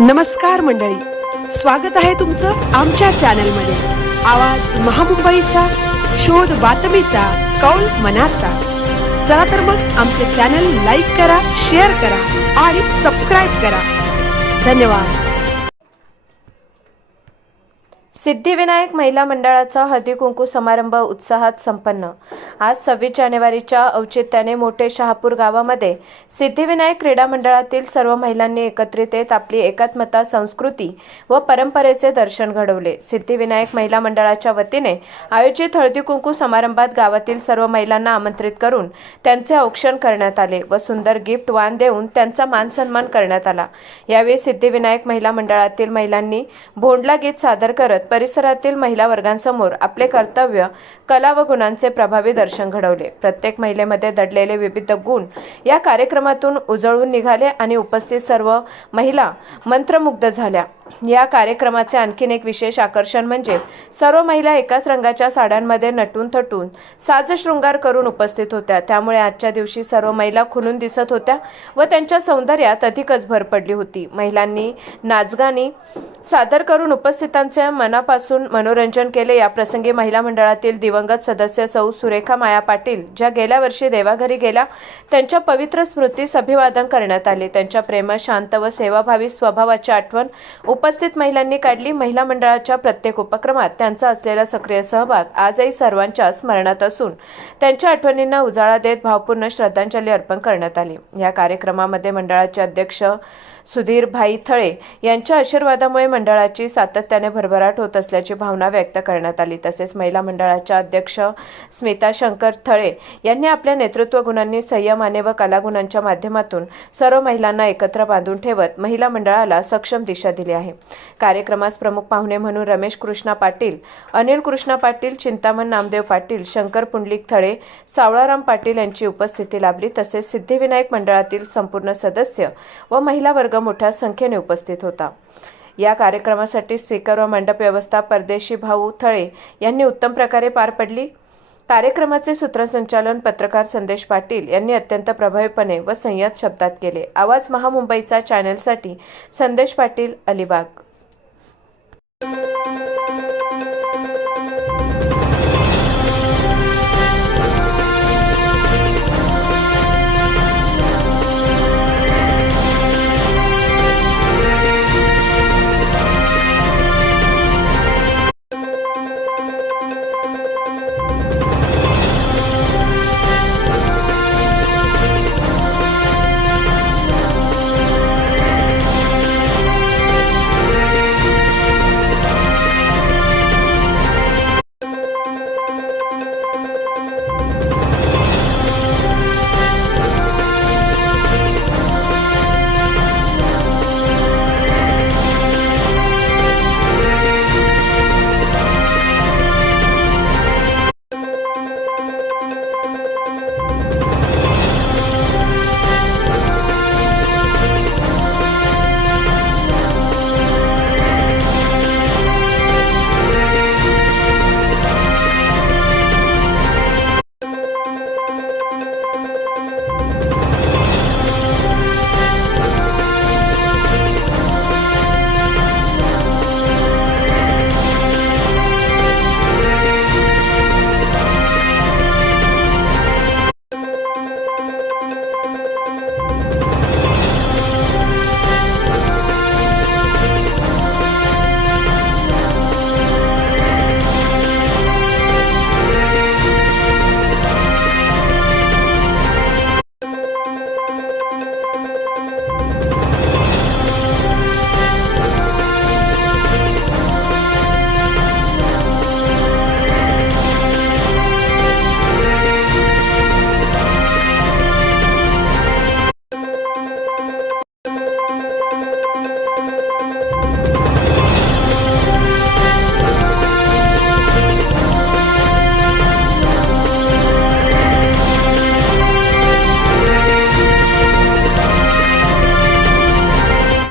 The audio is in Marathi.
नमस्कार मंडळी, स्वागत आहे तुमचं आमच्या चॅनलमध्ये। आवाज महामुंबईचा, शोध बातमीचा, कौल मनाचा। चला तर मग आमचे चॅनल लाईक करा, शेअर करा आणि सबस्क्राइब करा। धन्यवाद। सिद्धिविनायक महिला मंडळाचा हळदी कुंकू समारंभ उत्साहात संपन्न। आज 26 जानेवारीच्या औचित्याने मोठे शहापूर गावामध्ये सिद्धिविनायक क्रीडा मंडळातील सर्व महिलांनी एकत्रित येत आपली एकात्मता, संस्कृती व परंपरेचे दर्शन घडवले। सिद्धिविनायक महिला मंडळाच्या वतीने आयोजित हळदी कुंकू समारंभात गावातील सर्व महिलांना आमंत्रित करून त्यांचे औक्षण करण्यात आले व सुंदर गिफ्ट वाण देऊन त्यांचा मान सन्मान करण्यात आला। यावेळी सिद्धिविनायक महिला मंडळातील महिलांनी भोंडला गीत सादर करत परिसरातील महिला वर्गांसमोर आपले कर्तव्य, कला व गुणांचे प्रभावी दर्शन घडवले। प्रत्येक महिलेमध्ये दडलेले विविध गुण या कार्यक्रमातून उजळून निघाले आणि उपस्थित सर्व महिला मंत्रमुग्ध झाल्या। या कार्यक्रमाचे आणखीन एक विशेष आकर्षण म्हणजे सर्व महिला एकाच रंगाच्या साड्यांमध्ये नटून थटून साजशृंगार करून उपस्थित होत्या। त्यामुळे आजच्या दिवशी सर्व महिला खुलून दिसत होत्या व त्यांच्या सौंदर्यात अधिकच भर पडली होती। महिलांनी नाचगाणी सादर करून उपस्थितांच्या मनापासून मनोरंजन केले। या प्रसंगी महिला मंडळातील दिवंगत सदस्य सौ सुरेखा माया पाटील, ज्या गेल्या वर्षी देवाघरी गेल्या, त्यांच्या पवित्र स्मृतीस अभिवादन करण्यात आले। त्यांच्या प्रेमळ, शांत व सेवाभावी स्वभावाची आठवण उपस्थित महिलांनी काढली। महिला मंडळाच्या प्रत्येक उपक्रमात त्यांचा असलेला सक्रिय सहभाग आजही सर्वांच्या स्मरणात असून त्यांच्या आठवणींना उजाळा देत भावपूर्ण श्रद्धांजली अर्पण करण्यात आली। या कार्यक्रमामध्ये मंडळाचे अध्यक्ष सुधीर भाई थळे यांच्या आशीर्वादामुळे मंडळाची सातत्याने भरभराट होत असल्याची भावना व्यक्त करण्यात आली। तसेच महिला मंडळाच्या अध्यक्ष स्मिता शंकर थळे यांनी आपल्या नेतृत्व गुणांनी, संयमाने व कलागुणांच्या माध्यमातून सर्व महिलांना एकत्र बांधून ठेवत महिला मंडळाला सक्षम दिशा दिली आहे। कार्यक्रमास प्रमुख पाहुणे म्हणून रमेश कृष्णा पाटील, अनिल कृष्णा पाटील, चिंतामण नामदेव पाटील, शंकर पुंडलिक थळे, सावळाराम पाटील यांची उपस्थिती लाभली। तसेच सिद्धिविनायक मंडळातील संपूर्ण सदस्य व महिला वर्ग मोठ्या संख्येने उपस्थित होता। या कार्यक्रमासाठी स्पीकर व मंडप व्यवस्था परदेशी भाऊ थळे यांनी उत्तम प्रकारे पार पडली। कार्यक्रमाचे सूत्रसंचालन पत्रकार संदेश पाटील यांनी अत्यंत प्रभावीपणे व संयत शब्दात केले। आवाज महामुंबईचा चॅनलसाठी संदेश पाटील, अलिबाग।